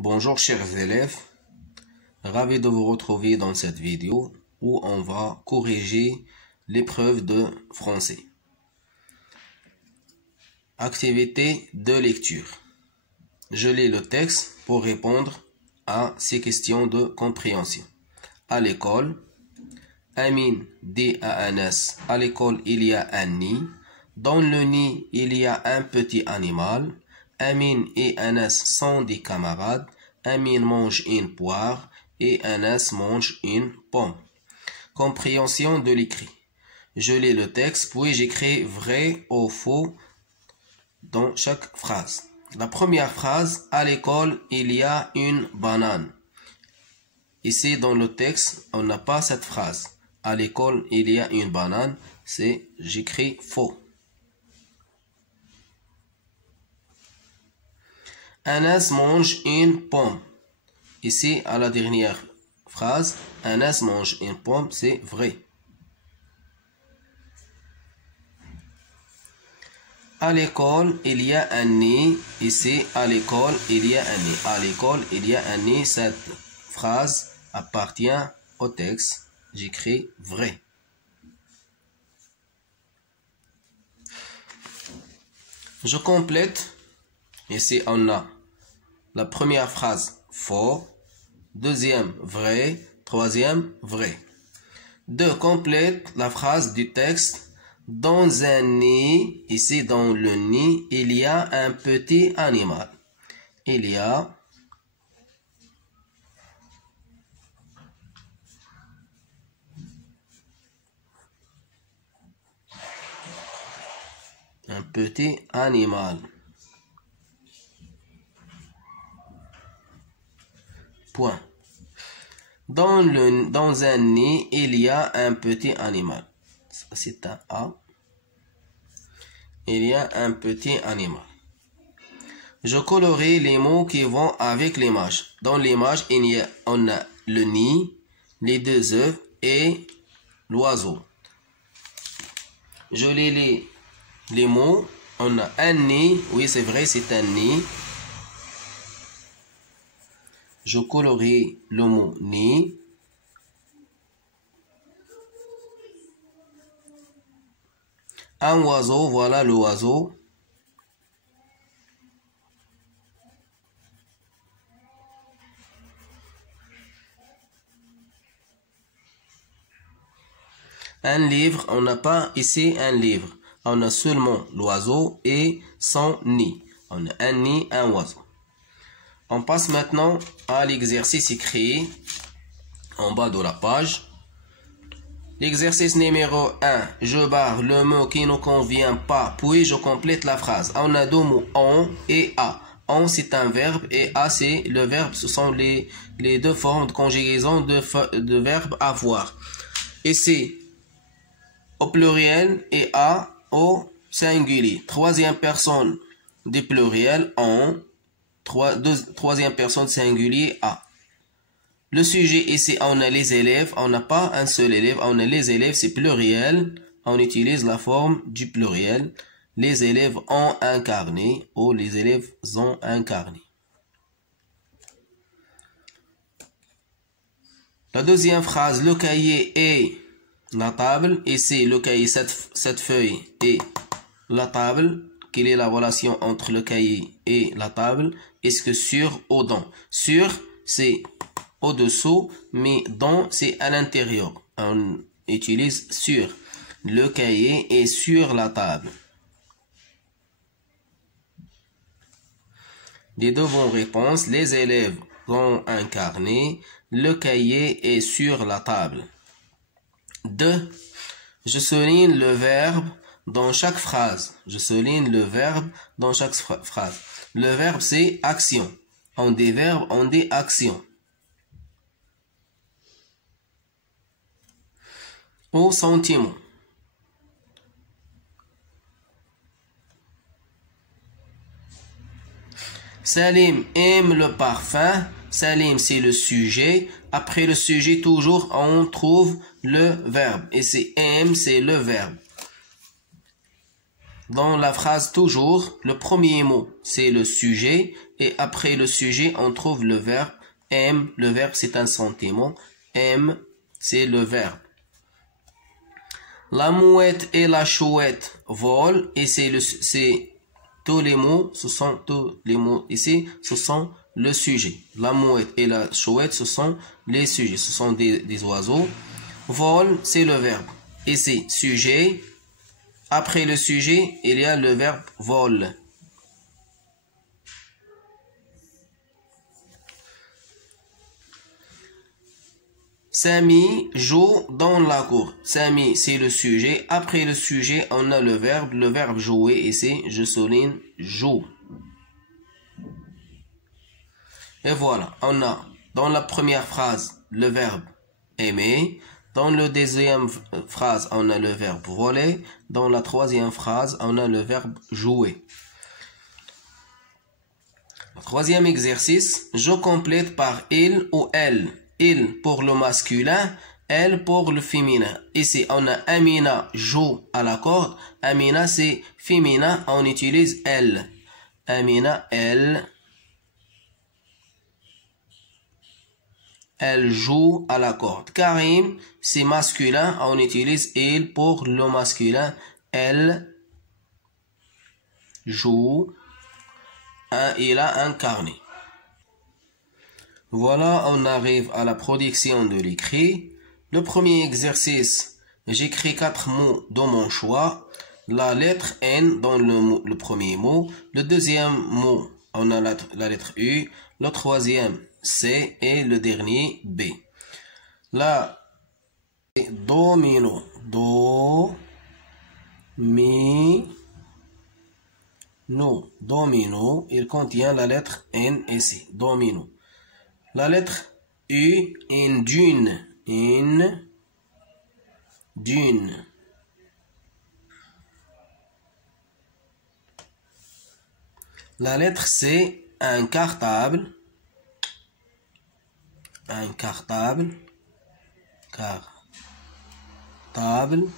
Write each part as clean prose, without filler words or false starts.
Bonjour chers élèves, ravi de vous retrouver dans cette vidéo où on va corriger l'épreuve de français. Activité de lecture. Je lis le texte pour répondre à ces questions de compréhension. À l'école, Amine dit à Anas, à l'école il y a un nid. Dans le nid il y a un petit animal. Amine et Anas sont des camarades. Amine mange une poire et Anas mange une pomme. Compréhension de l'écrit. Je lis le texte, puis j'écris vrai ou faux dans chaque phrase. La première phrase, à l'école, il y a une banane. Ici, dans le texte, on n'a pas cette phrase. À l'école, il y a une banane. J'écris faux. Anas mange une pomme. Ici, à la dernière phrase, Anas mange une pomme, c'est vrai. À l'école, il y a un nid. Ici, à l'école, il y a un nid. À l'école, il y a un nid. Cette phrase appartient au texte. J'écris vrai. Je complète. Ici, on a la première phrase faux, deuxième vrai, troisième vrai. 2. Complète la phrase du texte. Dans un nid, ici dans le nid, il y a un petit animal. Il y a un petit animal. Point. Dans un nid, il y a un petit animal. Ça, c'est un A. Il y a un petit animal. Je colorie les mots qui vont avec l'image. Dans l'image, on a le nid, les deux œufs et l'oiseau. Je lis les mots. On a un nid. Oui, c'est vrai, c'est un nid. Je colorie le mot nid. Un oiseau, voilà l'oiseau. Un livre, on n'a pas ici un livre. On a seulement l'oiseau et son nid. On a un nid, un oiseau. On passe maintenant à l'exercice écrit en bas de la page. L'exercice numéro 1. Je barre le mot qui ne convient pas, puis je complète la phrase. On a deux mots, on et a. On, c'est un verbe et a, c'est le verbe. Ce sont les deux formes de conjugaison de verbe avoir. Ici, au pluriel et a au singulier. Troisième personne du pluriel, on. Troisième personne singulier, a. Le sujet ici, on a les élèves. On n'a pas un seul élève. On a les élèves, c'est pluriel. On utilise la forme du pluriel. Les élèves ont un carnet ou les élèves ont un carnet. La deuxième phrase, le cahier et la table. Ici, le cahier, cette feuille et la table. Quelle est la relation entre le cahier et la table? Est-ce que sur ou dans? Sur, c'est au-dessous, mais dans, c'est à l'intérieur. On utilise sur. Le cahier est sur la table. Les deux bonnes réponses. Les élèves ont un carnet. Le cahier est sur la table. 2. Je souligne le verbe dans chaque phrase. Je souligne le verbe dans chaque phrase. Le verbe, c'est action. On dit verbe, on dit action. Au sentiment. Salim aime le parfum. Salim, c'est le sujet. Après le sujet, toujours, on trouve le verbe. Et c'est aime, c'est le verbe. dans la phrase toujours, le premier mot, c'est le sujet. Et après le sujet, on trouve le verbe aime. Le verbe, c'est un sentiment. Aime, c'est le verbe. La mouette et la chouette volent. Et c'est tous les mots, ce sont tous les mots ici, ce sont le sujet. La mouette et la chouette, ce sont les sujets. Ce sont des oiseaux. Vol, c'est le verbe. Et c'est sujet. Après le sujet, il y a le verbe vol. Samy joue dans la cour. Samy, c'est le sujet. Après le sujet, on a le verbe jouer. Et c'est, je souligne, joue. Et voilà, on a dans la première phrase le verbe aimer. Dans la deuxième phrase, on a le verbe voler. Dans la troisième phrase, on a le verbe jouer. Le troisième exercice, je complète par il ou elle. Il pour le masculin, elle pour le féminin. Ici, on a Amina joue à la corde. Amina, c'est féminin, on utilise elle. Amina, elle joue à la corde. Karim, c'est masculin, on utilise il pour le masculin. Elle joue. Il a un carnet. Voilà, on arrive à la production de l'écrit. Le premier exercice, j'écris 4 mots dans mon choix. La lettre N dans le premier mot. Le deuxième mot, on a la lettre U. Le troisième, C. Et le dernier, B. Là, domino. Do, mi, no. Domino, il contient la lettre N et C. Domino. La lettre U, une dune. Une dune. La lettre C, un cartable. Un cartable. Cartable.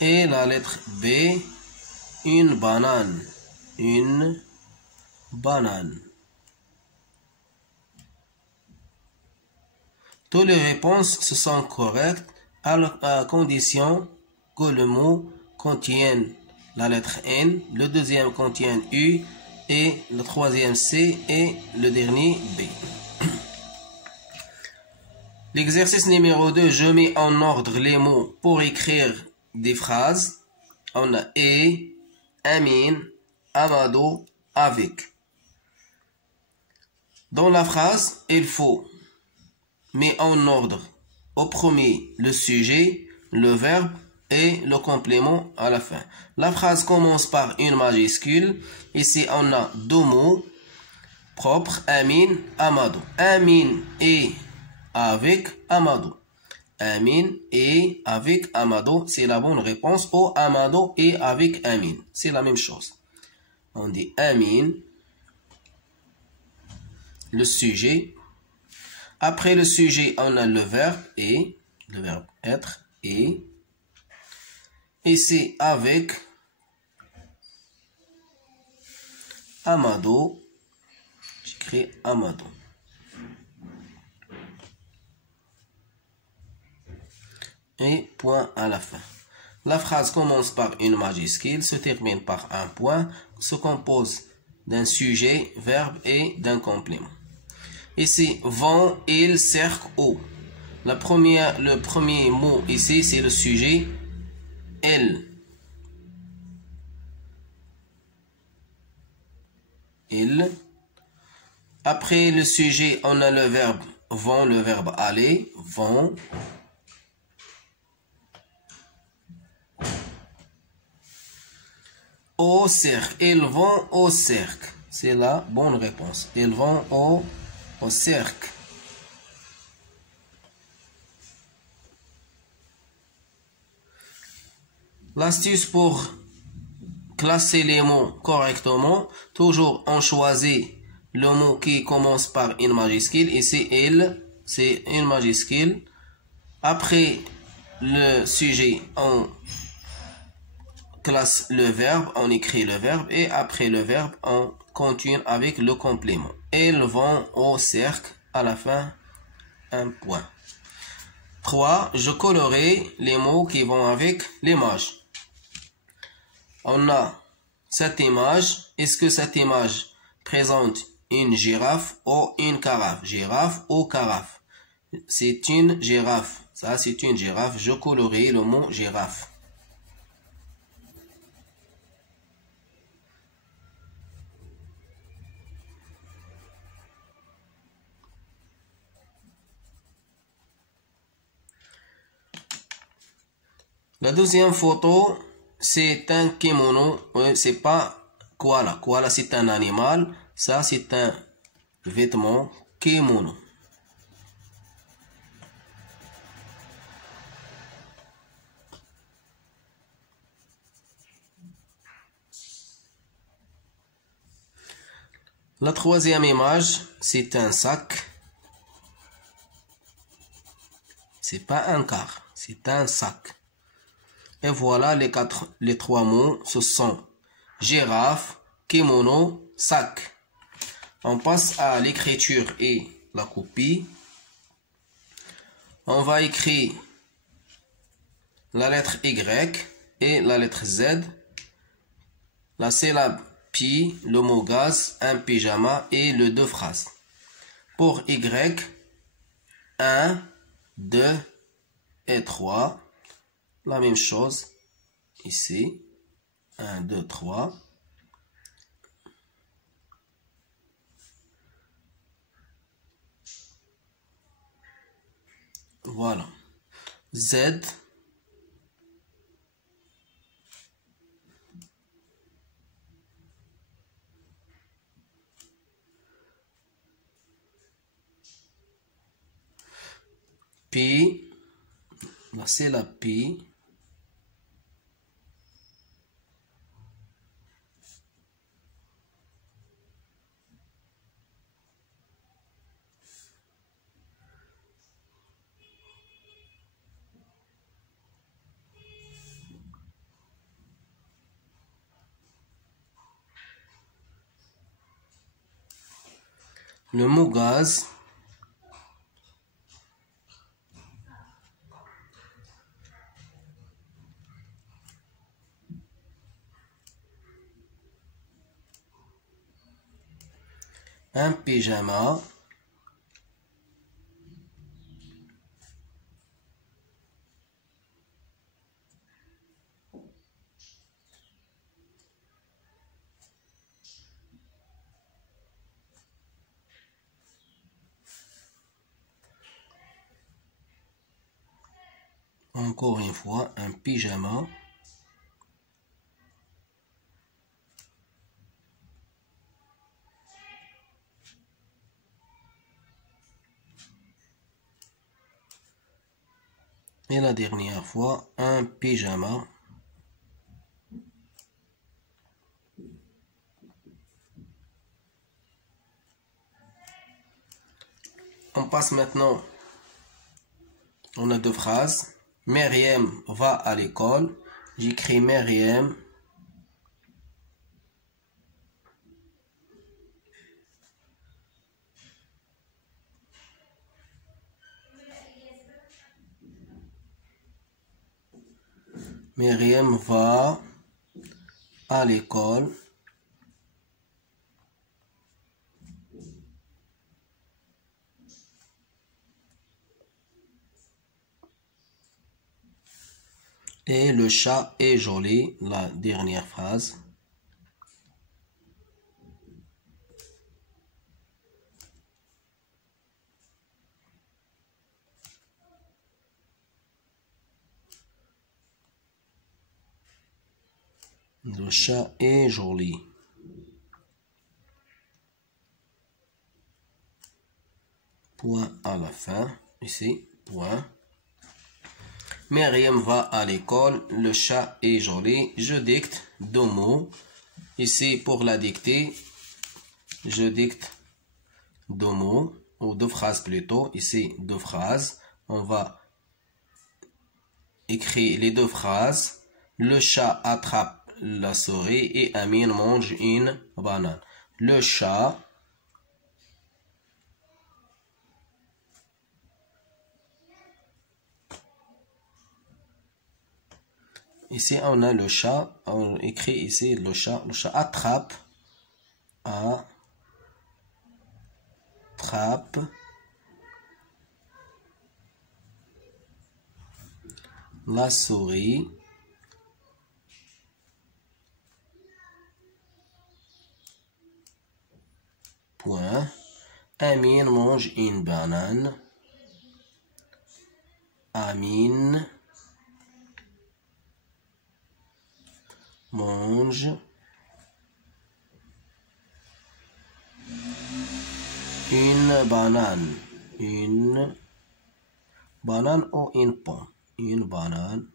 Et la lettre B, une banane. Une banane. Toutes les réponses se sont correctes à condition que le mot contienne la lettre N, le deuxième contient U et le troisième C et le dernier B. L'exercice numéro 2, je mets en ordre les mots pour écrire des phrases. On a et, Amine, Amado, avec. Dans la phrase, il faut mettre en ordre au premier le sujet, le verbe et le complément à la fin. La phrase commence par une majuscule. Ici, on a 2 mots propres, Amine, Amado. Amine est avec Amado. Amine est avec Amado, c'est la bonne réponse. Ou Amado est avec Amine, c'est la même chose. On dit Amine, le sujet. Après le sujet, on a le verbe et, le verbe être et c'est avec Amado. J'écris Amado. Et point à la fin. La phrase commence par une majuscule, se termine par un point, se compose d'un sujet, verbe et d'un complément. Ici, vont, ils, cercle, eau. Le premier mot ici, c'est le sujet, elle. Il. Après le sujet, on a le verbe vont, le verbe aller, vont. Au cercle, ils vont au cercle. C'est la bonne réponse. Ils vont au cercle. L'astuce pour classer les mots correctement, toujours on choisit le mot qui commence par une majuscule. Ici, il, c'est une majuscule. Après le sujet, on classe le verbe, on écrit le verbe et après le verbe, on continue avec le complément. Elles vont au cercle, à la fin, un point. 3. Je colorerai les mots qui vont avec l'image. On a cette image. Est-ce que cette image présente une girafe ou une carafe? Girafe ou carafe? C'est une girafe. Ça, c'est une girafe. Je colorerai le mot girafe. La deuxième photo, c'est un kimono. C'est pas koala. Koala, c'est un animal. Ça, c'est un vêtement kimono. La troisième image, c'est un sac. C'est pas un car, c'est un sac. Et voilà les trois mots, ce sont girafe, kimono, sac. On passe à l'écriture et la copie. On va écrire la lettre Y et la lettre Z, la syllabe pi, le mot gaz, un pyjama et le deux phrases. Pour Y, 1, 2 et 3. La même chose ici. 1, 2, 3. Voilà. Z. Pi. Là, c'est la pi. Le mot gaz. Un pyjama. Encore une fois, un pyjama. Et la dernière fois, un pyjama. On passe maintenant. On a deux phrases. Myriam va à l'école. J'écris Myriam. Myriam va à l'école. Et le chat est joli, la dernière phrase. Le chat est joli. Point à la fin, ici, point. Myriam va à l'école, le chat est joli. Je dicte deux mots. Ici, pour la dictée, je dicte deux mots, ou deux phrases plutôt. Ici, deux phrases. On va écrire les deux phrases. Le chat attrape la souris et Amine mange une banane. Le chat ici on a le chat, on écrit ici le chat attrape la souris point. Amine mange une banane. Amine mange une banane. Une banane ou une pomme. Une banane.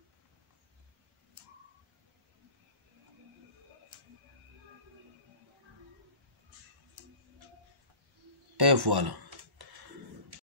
Et voilà.